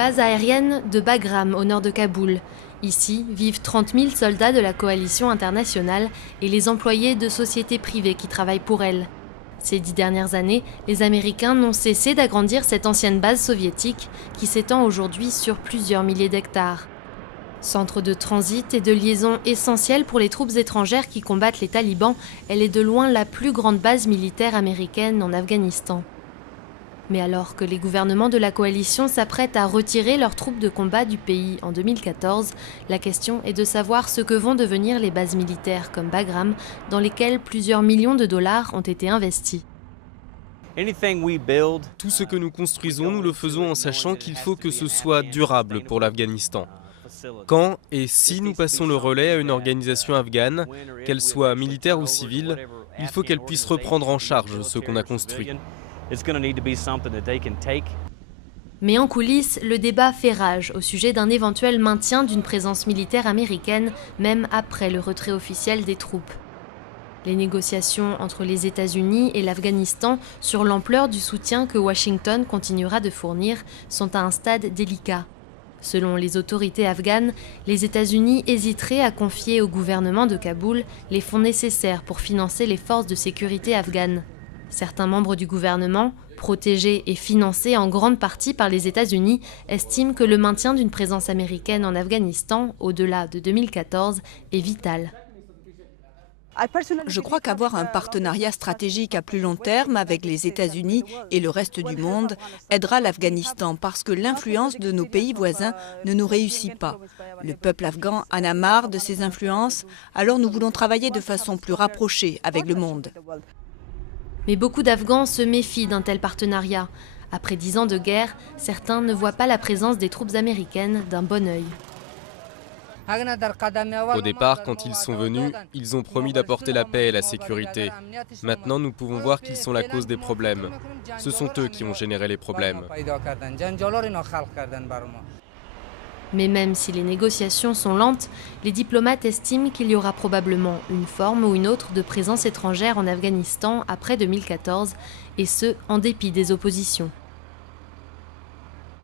Base aérienne de Bagram, au nord de Kaboul. Ici vivent 30 000 soldats de la coalition internationale et les employés de sociétés privées qui travaillent pour elle. Ces 10 dernières années, les Américains n'ont cessé d'agrandir cette ancienne base soviétique qui s'étend aujourd'hui sur plusieurs milliers d'hectares. Centre de transit et de liaison essentielle pour les troupes étrangères qui combattent les talibans, elle est de loin la plus grande base militaire américaine en Afghanistan. Mais alors que les gouvernements de la coalition s'apprêtent à retirer leurs troupes de combat du pays en 2014, la question est de savoir ce que vont devenir les bases militaires comme Bagram, dans lesquelles plusieurs millions de dollars ont été investis. Tout ce que nous construisons, nous le faisons en sachant qu'il faut que ce soit durable pour l'Afghanistan. Quand et si nous passons le relais à une organisation afghane, qu'elle soit militaire ou civile, il faut qu'elle puisse reprendre en charge ce qu'on a construit. Mais en coulisses, le débat fait rage au sujet d'un éventuel maintien d'une présence militaire américaine, même après le retrait officiel des troupes. Les négociations entre les États-Unis et l'Afghanistan sur l'ampleur du soutien que Washington continuera de fournir sont à un stade délicat. Selon les autorités afghanes, les États-Unis hésiteraient à confier au gouvernement de Kaboul les fonds nécessaires pour financer les forces de sécurité afghanes. Certains membres du gouvernement, protégés et financés en grande partie par les États-Unis, estiment que le maintien d'une présence américaine en Afghanistan, au-delà de 2014, est vital. Je crois qu'avoir un partenariat stratégique à plus long terme avec les États-Unis et le reste du monde aidera l'Afghanistan parce que l'influence de nos pays voisins ne nous réussit pas. Le peuple afghan en a marre de ces influences, alors nous voulons travailler de façon plus rapprochée avec le monde. Mais beaucoup d'Afghans se méfient d'un tel partenariat. Après 10 ans de guerre, certains ne voient pas la présence des troupes américaines d'un bon œil. Au départ, quand ils sont venus, ils ont promis d'apporter la paix et la sécurité. Maintenant, nous pouvons voir qu'ils sont la cause des problèmes. Ce sont eux qui ont généré les problèmes. Mais même si les négociations sont lentes, les diplomates estiment qu'il y aura probablement une forme ou une autre de présence étrangère en Afghanistan après 2014, et ce, en dépit des oppositions.